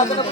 அதனை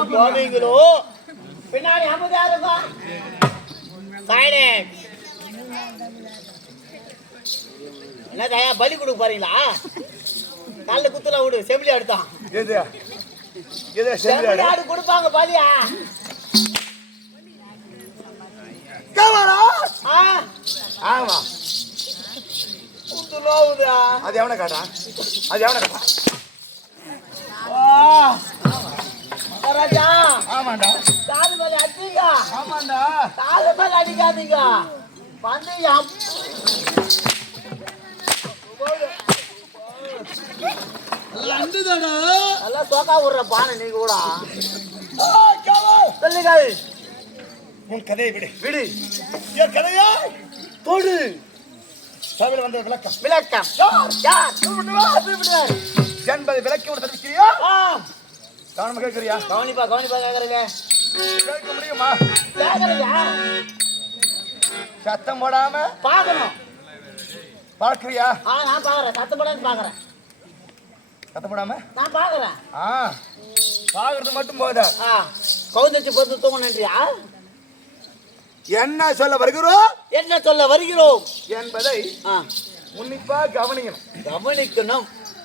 கதில போவீங்களோ பின்னாடி அமைதியா இருக்கும் சைலன்ஸ் என்ன தயா பலி கொடுக்க போறீங்களா? நல்ல குத்துல விடு செம்பிளி அடுத்தான் செஞ்சாடு ஆடு? கொடுப்பாங்க பலியா? ஆமா. அது எவனை காட்டான் அது எவனை காட்டான் ராஜா ஆமாண்டா. காது மேல அடிங்க. ஆமாண்டா. காது மேல அடிக்காதீங்க. பந்தயம் நல்லா சோக்கா விடுற பானை நீ கூட. சொல்லுங்கள். உன் கதையை விடு. விடு. என் கதையா தொடு. சபையில் வந்த விளக்கம். விளக்கம். யார்? யார்? என்பதை விளக்கி விட தெரிவிக்கிறியா கவனமா கேட்கிறியா கவனிப்பா கவனிப்பா கேக்குறீங்க. கேட்க முடியுமா? கேக்குறீங்க சத்தம் போடாம பார்க்கணும். பார்க்கறியா? ஆ நான் பாக்குறேன் சத்தப்படாது பாக்குறேன் சத்தம் போடாம? நான் பாக்குறேன் ஆ பார்க்கறது மட்டும் போதா? ஆ கவுந்தச்சு பொறுத்து தூங்கணுன்றியா என்ன சொல்ல வருகிறோம்? என்ன சொல்ல வருகிறோம்? என்பதை உன்னிப்பா கவனிக்கணும். கவனிக்கணும்.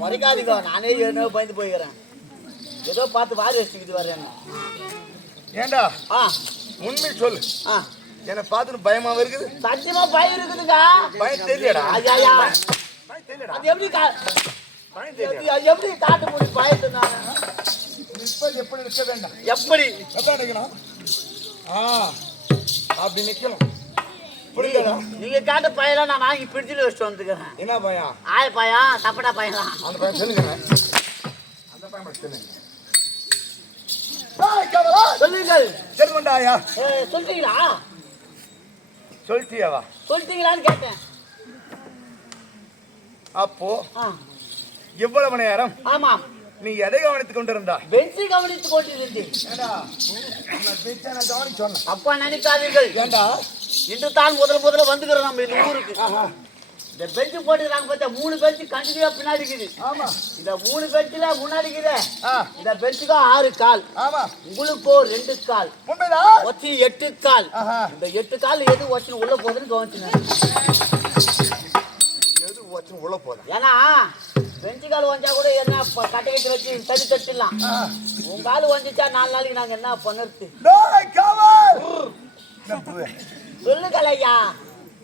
முறைக்காதீங்க. நானே ஏற்கனவே பயந்து போய்க்கிறேன். ஏதோ பார்த்து வாரி வச்சுக்கிட்டு வரேன் ஏண்டா? ஆ. உண்மை சொல்லு. ஆ. என்னை பார்த்துன்னு பயமாவும் இருக்குது? சத்தியமா பயம் இருக்குதுங்க பயம் தெரியலடா. ஐயா பயம் அது எப்படி பயம் எப்படி காட்ட முடியும் பயத்து நான் எப்படி நிற்க வேண்டாம்? எப்படி? எப்படி அடைக்கணும்? ஆ அப்படி புரியுதா நீங்க காட்ட பையெல்லாம் நான் வாங்கி பிடிச்சிட்டு வச்சுட்டு வந்துக்கிறேன். என்ன பயம் ஆய பையன் தப்படா பையலாம் அந்த பையன் சொல்லுங்க. அந்த பையன் சொல்லுங்க! சொல்லுங்கள். ஏ, சொல்லிட்டீங்களா சொல்லிட்டியாவா? சொல்லிட்டீங்களான்னு கேட்டேன். அப்போ எவ்வளவு நேரம்? ஆமாம் நீ எதை கவனித்துக் கொண்டிருந்தா? பென்சி கவனித்துக் கொண்டிருந்தேன். அப்பா நினைக்காதீர்கள். ஏண்டா? இன்று தான் முதல் முதல்ல வந்துக்கிறோம் நம்ம இந்த ஊருக்கு. இந்த பெஞ்சு போட்டுக்கிறாங்க பார்த்தா மூணு பெஞ்சு கண்டினியூவா பின்னாடி இருக்குது. ஆமா. இந்த மூணு பெஞ்சில முன்னாடி இருக்குது இந்த பெஞ்சுக்கு ஆறு கால். ஆமா. உங்களுக்கோ ரெண்டு கால். உண்மைதான் ஒத்தி எட்டு கால். இந்த எட்டு கால் எது வச்சு உள்ள போகுதுன்னு கவனிச்சுங்க. எது வச்சு உள்ள போதா ஏன்னா பெஞ்சு கால் வந்தா கூட என்ன கட்டை கட்டி வச்சு தடி தட்டிடலாம். உங்க கால் வந்துச்சா நாலு நாளைக்கு நாங்க என்ன பண்ணுறது. சொல்லுங்கள் ஐயா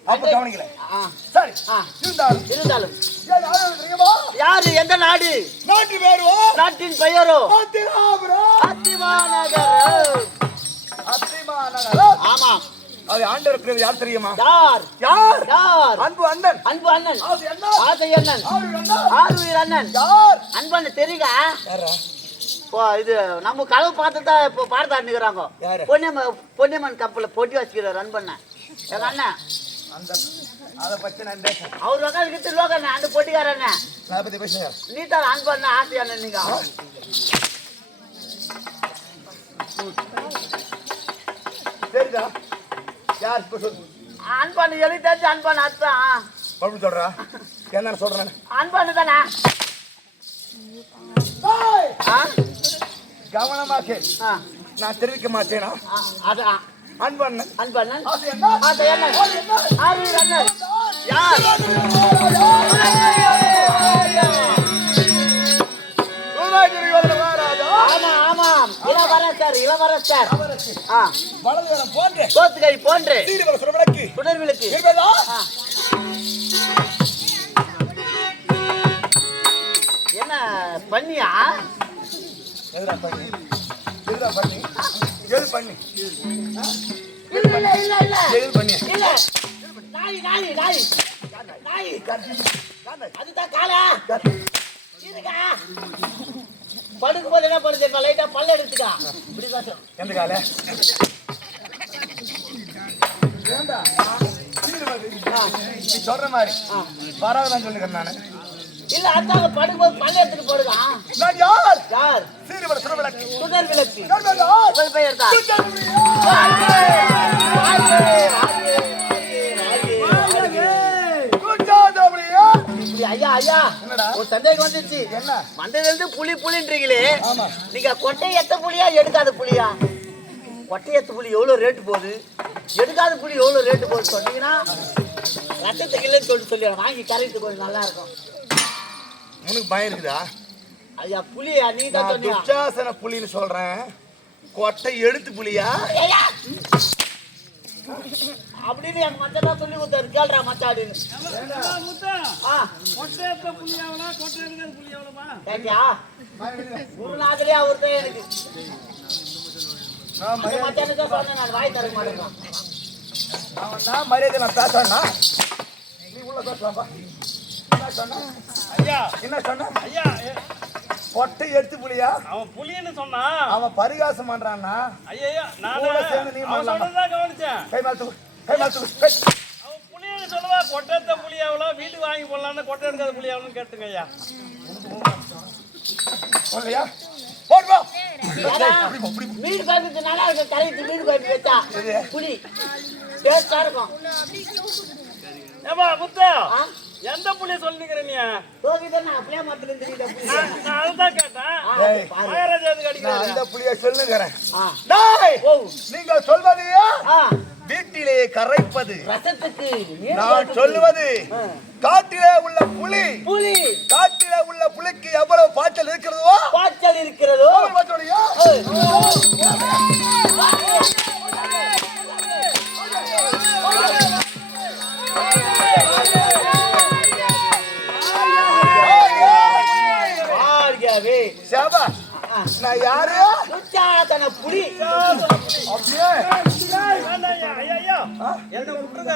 அப்ப கவனிக்கல. சரி. இருந்தாலும். இருந்தாலும். யாரு எந்த நாடு? நாட்டு பேருவோ நாட்டின் பெயரோ? ஆத்திராபுரம் அத்திமாநகர் அத்திமா நகரம் ஆமா. அது ஆண்டவர் பேர் யார் தெரியுமா? யார்? யார்? யார்? அன்பு அண்ணன். அன்பு அண்ணன். ஆசி அண்ணா ஆசை அண்ணன். ஆறு அண்ணன். அண்ணன். யார்? அன்பண்ண தெரியுங்க யாரா இப்போ இது நம்ம கனவு பார்த்து தான் இப்போ பாடத்தாண்டுக்கிறாங்க யாரு? பொன்னியம்மன் பொன்னியம்மன் கப்பலில் போட்டி வச்சுக்கிறார் அன்பண்ணன் எங்க அண்ணன் அந்த அதை பத்தி நான் பேசுறேன். அவர் உட்காந்துக்கிட்டு லோகண்ணன் அந்த போட்டிக்கார அண்ணன் நான் பத்தி பேசுங்க நீ தான் அன்பண்ண ஆசை அண்ணன் நீங்க. சரிதா யார் இப்ப சொல்லு அன்பண்ணு எழுத்தாச்சு அன்பண்ண அத்தான் மறுபடியும் சொல்றா. என்ன சொல்றேன். அன்பண்ணு தானே. ஆ? கவனமா கேள் ஆ. நான் தெரிவிக்க மாட்டேனா? அதான் அன்பண்ணன். ஆசி அண்ணன் போன்று. போன்று. சுடர்விளக்கு. என்ன பண்ணியா? எதுடா பண்ணி? எதுடா பண்ணி? எது பண்ணி? இல்ல இல்ல இல்ல இல்ல. எது பண்ணி? இல்ல. நாய் நாய் நாய். நாய். அதுதான் காலா இருக்கா படுக்கும் போது என்ன பண்ணுது லைட்டா பல்ல எடுத்துக்கா. இப்படி எந்த கால ஏண்டா? நீ சொல்ற மாதிரி. வராதான் சொல்லுகிறேன் நானு. இல்ல அதாங்க படுக்கும் போது பல்ல எடுத்துட்டு போடுதான் நான் யார்? யார்? சீரிவர சுரவிளக்கு சுடர் விளக்கு. இருப்பதா உங்கள் பெயர் தான். இப்படி ஐயா ஐயா? ஒரு சந்தேகம் வந்துச்சு என்ன? மண்டையில இருந்து புலி புலின்றீங்களே. ஆமா. நீங்க கொட்டை எத்த புலியா எடுக்காத புலியா? கொட்டை எத்த புலி எவ்வளவு ரேட்டு போகுது? எடுக்காத புலி எவ்வளவு ரேட்டு போகுது சொன்னீங்கன்னா ரத்தத்துக்கு இல்லைன்னு சொல்லிட்டு சொல்லி வாங்கி கரைத்து கொஞ்சம் நல்லா இருக்கும். உனக்கு பயம் இருக்குதா? ஐயா புலியா நீ தான் துச்சாசன புலின்னு சொல்றேன். கொட்டை எழுத்து புலியா! அப்படின்னு மச்சான் தான் சொல்லி கொடுத்தாரு. கேள்றா மச்சாடின்னு ஆ. கேட்டியா குருநாதரே அவர் தான் எனக்கு. மச்சானுக்கு தான் சொன்னேன் நான் வாய் தர மாட்டேன் அவன் தான் மரியாதை நான் பேசுறேன்னா நீ உள்ள பேசலாம்பா என்ன சொன்ன? ஐயா. என்ன சொன்ன? ஐயா கொட்டை எடுத்து புலியா அவன் புலின்னு சொன்னா. அவன் பரிகாசம் பண்றான்னா? ஐயா நான்? சேர்ந்து நீ? சொன்னதான் கவனிச்சேன். கை தூக்கு கை தூக்கு கை. அவன் புலின்னு சொல்லவா? கொட்டத்த புலி எவ்வளோ வீட்டுக்கு வாங்கி போடலான்னு கொட்டை எடுக்காத புலி எவ்வளோன்னு கேட்டுங்க ஐயா. சொல்லையா போடு போ. ஏன்னா, மீன் குழம்புக்கு நல்லா இருக்கும் கரைத்து மீன் குழம்பு வச்சா. எது? புளி. டேஸ்டா இருக்கும். ஏப்பா முத்தா. ஆ? எந்த புலி சொல்லிக்கிற நீ? அதுதான் கேட்டேன். அந்த புலியை சொல்லுங்கிறேன் நீங்கள் சொல்வதையா வீட்டிலே கரைப்பது. நான். சொல்லுவது. காட்டிலே உள்ள புலி ஐயா. ஆ? என்னை விட்டுருங்க.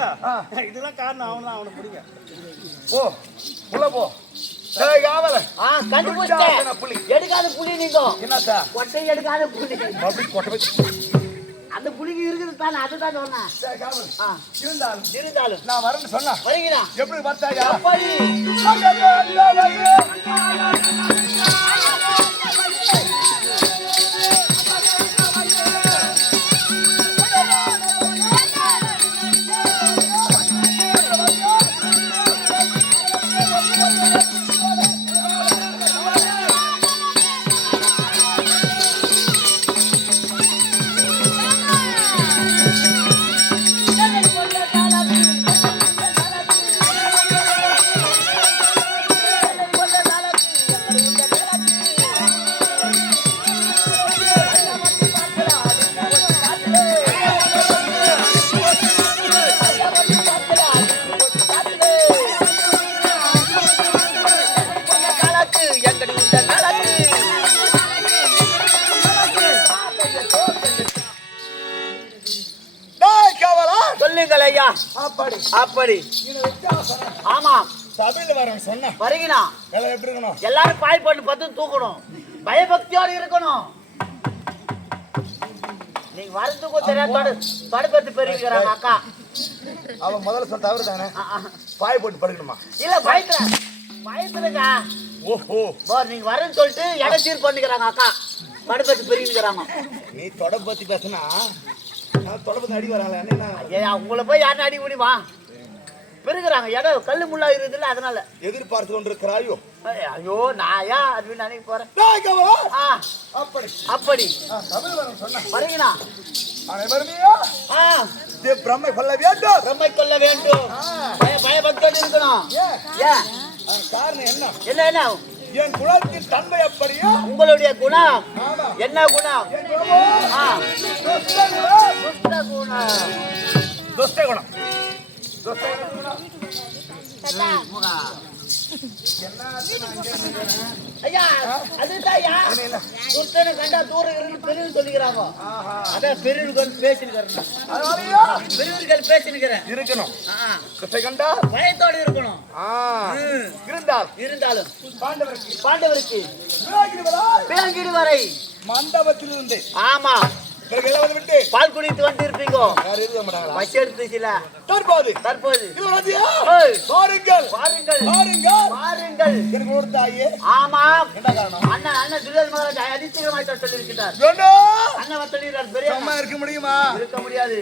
இதெல்லாம் காரணம் அவன் தான் அவனை பிடிங்க. போ உள்ள போ. எடுக்காத புலி நீங்க. என்ன சார் கொட்டை எடுக்காத புலி. அப்படி கொட்டை வச்சு. அந்த புலிக்கு இருக்குது தானே அதுதான் சொன்னேன். இருந்தாலும் இருந்தாலும். நான் வரேன்னு சொன்னா வரீங்களா? எப்படி பார்த்தாயா ஐயா அப்படி. அப்படி. ஆமாம் சபையில வரேன் சொன்னேன். வரீங்களா எல்லாம் எப்படி இருக்கணும்? எல்லாரும் பாய் போட்டு பார்த்து தூக்கணும். பயபக்தியோடு இருக்கணும். நீங்க வரதுக்கும் தெரியாது தொட தொடைப்பத்து பெருகிறாங்க அக்கா. அவன் முதல்ல சொன்ன தவறு தானே. பாய் போட்டு படுக்கணுமா? இல்ல பயத்துல. பயத்துலங்க ஓஹோ. நீங்க வரேன்னு சொல்லிட்டு இடம் சீர் பண்ணிக்கிறாங்க அக்கா. படுப்பத்து பெருகிறாங்க நீ தொடர்பு பத்தி பேசுனா தொடர்பு அடி உங்களை போய் யாரும் அடி முடியுமா பெருகிறாங்க. இடம் கல்லு முள்ளா இருக்குதுல்ல அதனால. எதிர்பார்த்து கொண்டிருக்கிறாயோ? ஐயோ நான் ஏன் அது நினைக்க போறேன்? அப்படி. அப்படி. வரீங்களா பிரம்மை கொள்ள வேண்டும். பிரம்மை கொள்ள வேண்டும். ஆ, பய பயபக்தியோடு இருக்கணும். ஏன்? காரணம் என்ன? என்ன என்ன? என் குலத்தின் தன்மை அப்படியே? உங்களுடைய குணம். ஆமா. என்ன குணம்? துஷ்ட குணம். துஷ்ட குணம். ஐயா அதுதான்? துஷ்டனை கண்டா தூரம் இருந்து பெரியவர் சொல்லிக்கிறாங்க. அதான் பெரியவர்கள் பேசினுக்கிறேன் பெரியவர்கள் பேசினுக்கிறேன். இருக்கணும். கண்டா? பயத்தோடு இருக்கணும். இருந்தால்? இருந்தாலும். பாண்டவருக்கு. பாண்டவருக்கு. பிறங்கிடு வரை மண்டபத்திலிருந்து. ஆமா. விட்டு. பால் குடித்து வந்து இருப்பீங்கோ. தற்போது. தற்போது. பாருங்கள் பாருங்கள் பாருங்கள் பாருங்கள் எனக்கு ஒரு தாயே. ஆமாம். என்ன காரணம்? அண்ணன் அண்ணன் துரியோதன மகாராஜ் அதிசயமாய் சொல்லியிருக்கிறார். சொன்னா அண்ணன் சொல்லிடுறார் பெரிய சும்மா இருக்க முடியுமா? இருக்க முடியாது.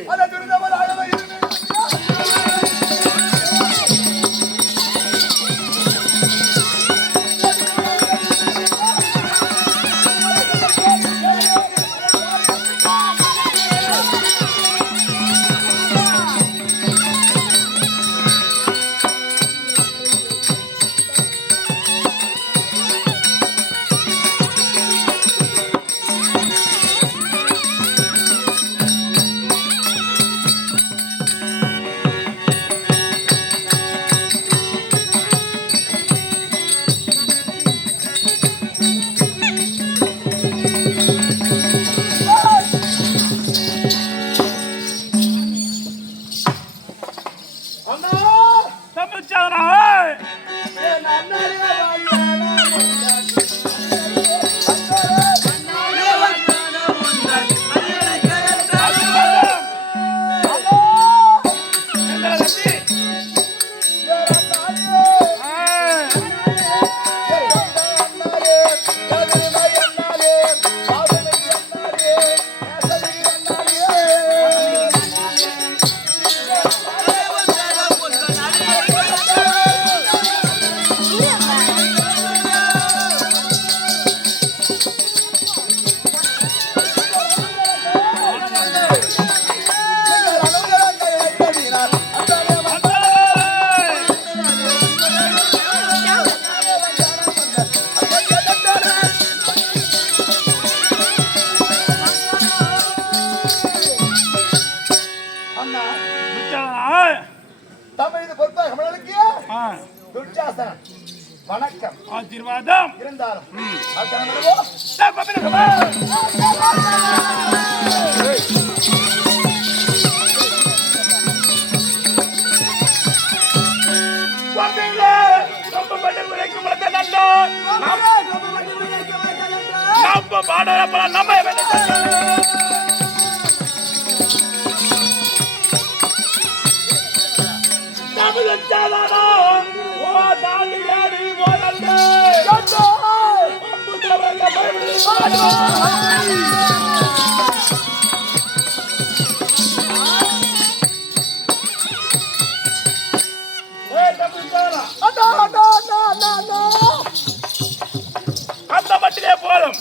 அந்த மட்டிலே போதும்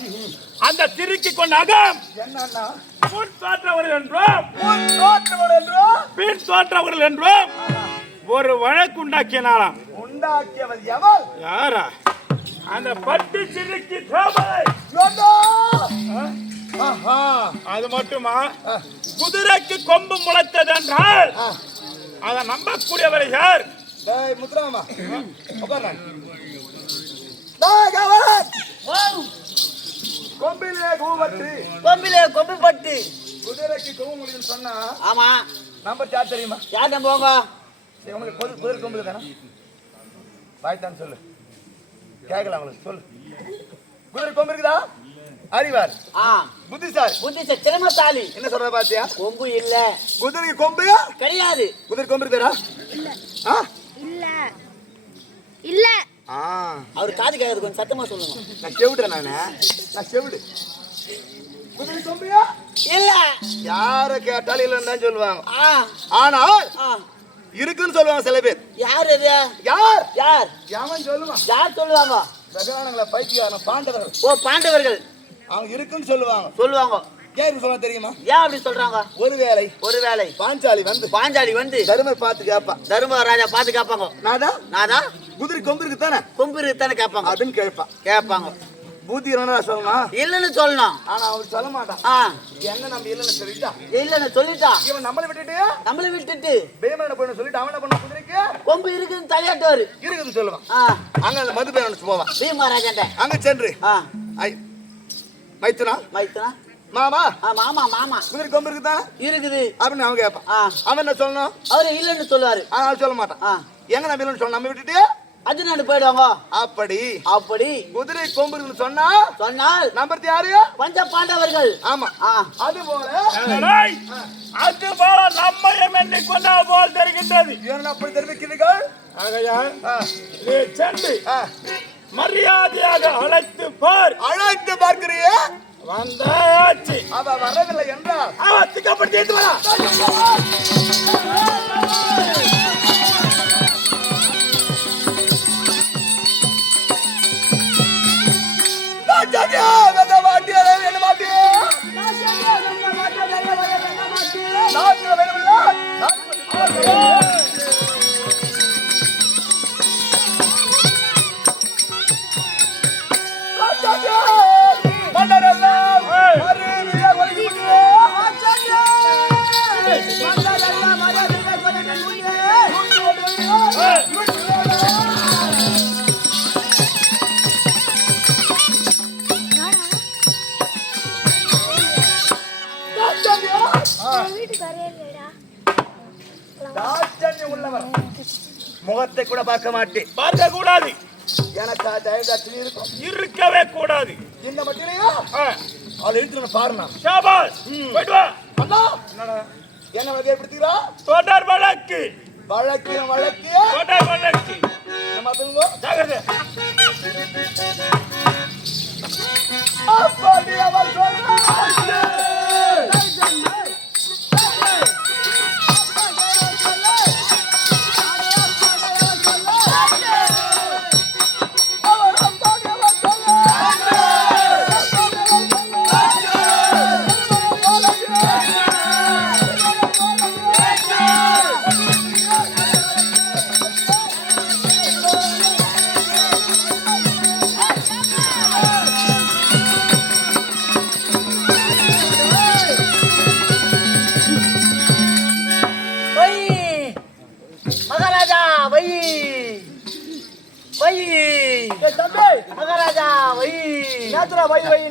அந்த திருக்கி கொண்ட அகம் என்னன்னா முன் தோற்றவர்கள் என்றும் உன் தோற்றவர் என்றும் பின் தோற்றவர்கள் என்றும் ஒரு வழக்கு உண்டாக்கினாராம் உண்டாக்கியவள் எவள் யாரா அந்த பட்டு சிறுக்கி திரௌபதி அது மட்டுமா? குதிரைக்கு கொம்பு முளைத்தது என்றால் ஆ. அதை நம்பக்கூடியவர் யார்? டேய் முத்துராமா கொம்பிலே கூவட்டு கொம்பிலே கொம்பு பட்டு குதிரைக்கு கூவ முடியும்னு சொன்னா ஆமா. நம்பர் யார் தெரியுமா? யார் நம்புவாங்க? சரி, உங்களுக்கு குதிரை குதிரை கொம்பு தானே? வாய்த்தான் சொல்லு. கேட்கலாம் உங்களுக்கு சொல்லு. குதிரை கொம்பு இருக்குதா? அறிவார். ஆ புத்திசாலி. புத்தி சார் திறமசாலி என்ன சொல்ற பாத்தியா கொம்பு இல்ல. குதிரைக்கு கொம்பு கிடையாது. குதிரை கொம்பு இருக்குதா? ஆ? இல்ல. இல்ல. ஆ. அவர் காது கேட்கறது கொஞ்சம் சத்தமா சொல்லுங்க. நான் செவிடுறேன் நானு. நான் செவிடு. குதிரை கொம்பியா? இல்ல. யார கேட்டாலும் இல்லைன்னு தான் சொல்லுவாங்க. ஆ. ஆனால் ஆ. இருக்குன்னு சொல்லுவாங்க சில பேர். யார் யார்? யார்? எவன் சொல்லுவான். யார் சொல்லுவாங்க? வெகுளானங்கள பைத்தியாரன் பாண்டவர்கள் ஓ பாண்டவர்கள். அவங்க இருக்குன்னு சொல்லுவாங்க. சொல்லுவாங்க. ஏன் இருக்கு சொல்ல தெரியுமா? ஏன் அப்படி சொல்றாங்க? ஒருவேளை ஒருவேளை. பாஞ்சாலி வந்து பாஞ்சாலி வந்து தருமர் பார்த்து கேட்பான் தர்மராஜா பார்த்து கேட்பாங்க நாதா? நாதா? குதிரை கொம்பு இருக்கு தானே கொம்பு இருக்குதானே கேட்பாங்க அப்படின்னு கேட்பான் கேட்பாங்க பூத்தி என்ன சொல்லணும்? இல்லைன்னு சொல்லணும். ஆனா அவர் சொல்ல மாட்டான். என்ன நம்ம இல்லைன்னு சொல்லிட்டா? இல்லைன்னு சொல்லிட்டா? இவன் நம்மளை விட்டுட்டு? நம்மள விட்டுட்டு. பேமன போய் சொல்லிட்டு அவனை பண்ண குதிரைக்கு? கொம்பு இருக்குன்னு தலையாட்டுவாரு. இருக்குன்னு சொல்லுவான். அங்க அந்த மது பேரன் போவான். பீமராஜாண்ட அங்க சென்று. மைத்துனா? மைத்துனா? மாமா? ஆ மாமா மாமா. குதிரை கொம்பு இருக்குதானே இருக்குது. அப்படின்னு அவன் கேட்பான். அவன் என்ன சொல்லணும்? அவரு இல்லைன்னு சொல்லுவாரு. ஆனா அவன் சொல்ல மாட்டான். எங்க நம்ம இல்லைன்னு சொன்ன நம்ம விட்டுட்டு? நாடு போயிடுவாங்க. அப்படி. அப்படி. குதிரை கொம்பு சொன்னா? சொன்னால் நம்பர் யாரு? பஞ்ச பாண்டவர்கள். ஆமா. ஆ. அது போல. அது போல நம்மையும் எண்ணிக் கொண்டா போல் தெரிகின்றது. ஏன் அப்படி தெரிவிக்கிறீர்கள் ஆகையால் ஆ, நீ சென்று ஆ. மரியாதையாக அழைத்து பார். அழைத்து பார்க்கிறியே? வந்தாச்சு அவ வரவில்லை என்றால் அவன் திக்கப்படுத்தி உள்ளவர். முகத்தை கூட பார்க்க மாட்டேன். பார்க்க கூடாது எனக்கு தயதாட்சி இருக்கும். இருக்கவே கூடாது. இந்த மட்டிலையா? ஆ, அவளை இழுத்து பாருனா ஷாபாஸ் போயிட்டு வா. அண்ணா என்ன வகைப்படுத்துகிறா தொடர் வழக்கு. வழக்கிய வழக்கிய தொடர் வழக்கு. நம்ம சொல்லுங்க? ஜாகிரதை. அப்படி அவள் சொல்றாள்.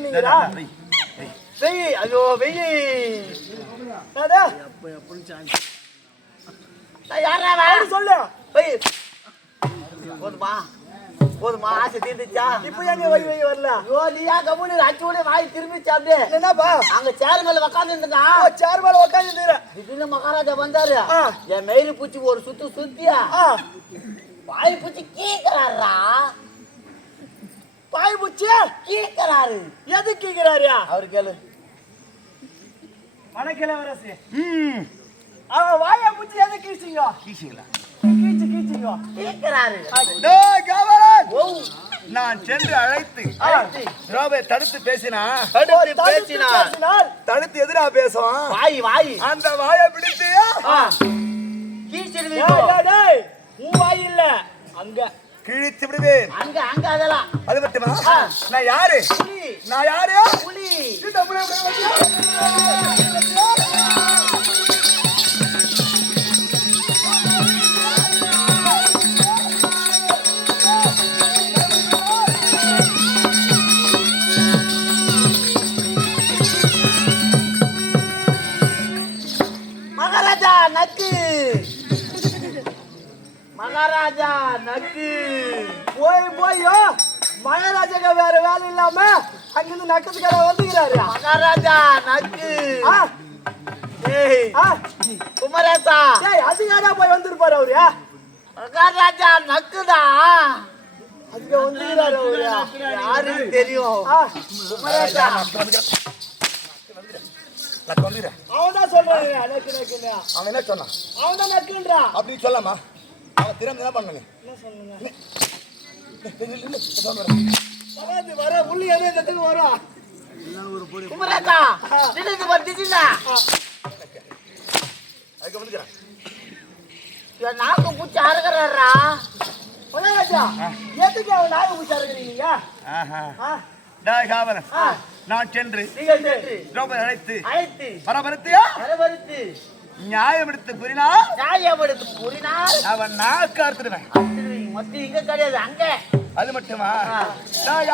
நீங்களா வெய் ஐயோ வெய். சொல்லு. வெய். போதுமா? போதுமா? ஆசை தீர்ந்துச்சா? இப்ப எங்க வை வை வரல? ஐயோ நீயா கம்முனு அச்சு விட வாய் திரும்பிச்சு அப்படியே. என்னப்பா? அங்க சேர் மேல உக்காந்து இருந்தா சேர் மேல உட்காந்து திடீர்னு மகாராஜா வந்தாரு. என் மயிறு பூச்சி ஒரு சுத்து சுத்தியா? வாய் பூச்சி கீக்கிறாரா? பாய் புச்சி கீக்கிறாரு எது கேக்குறாரு அவரு கேளு. வணக்கிழவரசு ம். அவன் வாய புச்சி எது கீச்சிங்க கீசிங்களா கீச்சு கீச்சிங்க கீக்கிறாரு டேய் காவலன் ஓ. நான் சென்று அழைத்து. திரௌபதி தடுத்து பேசினா தடுத்து பேசினால் தடுத்து எதிரா பேசும் வாய் வாய். அந்த வாயை பிடித்து கீச்சிருவீங்க உன் வாய் இல்ல. அங்க. கிழித்து விடுவேன். அங்க அங்க அதெல்லாம். அது மட்டுமா? நான் யாரு? நான் யாரு? புலி. நக்கத்துக்கார வந்துக்கிறாரு மகாராஜா நக்கு ஏய் குமரேசா டேய் அதுக்காக போய் வந்திருப்பாரு அவரு மகாராஜா நக்குதா அதுக்கு வந்துக்கிறாரு அவரு யாருக்கு தெரியும் குமரேசா அவன் தான் சொல்றாங்க நக்கு நக்குன்னு அவன் என்ன சொன்னான் அவன் தான் நக்குன்றான் அப்படின்னு சொல்லாமா அவன் திரும்ப என்ன பண்ணுங்க என்ன சொன்னீங்க வராது வர உள்ள எது இடத்துக்கு வரும் குமரேசா திடீர்னு வந்து திடீர்னா அதுக்கு வந்துக்கிறேன் என் நாக்கு பூச்சி அறுக்கிறாரா? மகாராஜா எதுக்கு அவன் நாய பூச்சா இருக்கிறீங்க ஆஹா. ஆ, டேய் காவலன் நான் சென்று திரௌபதி அழைத்து அழைத்து பரபரத்தியா? வரவழைத்து நியாயம் எடுத்து கூறினால்? நியாயப்படுத்து கூறினால்? அவன் நாக்கு அறுத்துடுவேன். மொத்தம் இங்க கிடையாது அங்க. அது மட்டுமா? ஆ. டேய்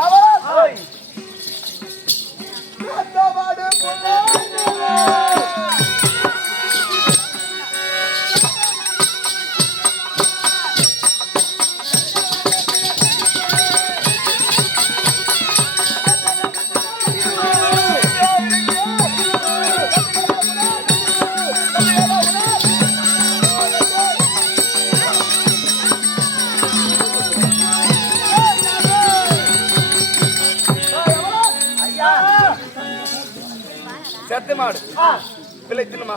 செத்த மாடு பிள்ளை தின்னுமா?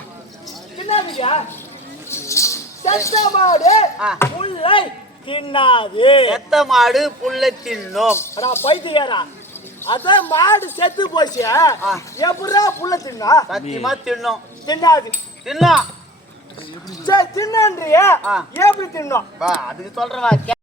செத்த மாடு ஆ. முல்லை தின்னாது. எத்த மாடு புல்லை தின்னும். பைத்தியாரா அதான் மாடு செத்து போச்சு. எப்படா புள்ள தின்னா? சத்தியமா தின்னும். தின்னாது. தின்னும். சரி தின்னன்றிய. எப்படி தின்னோம்? அதுக்கு சொல்றவா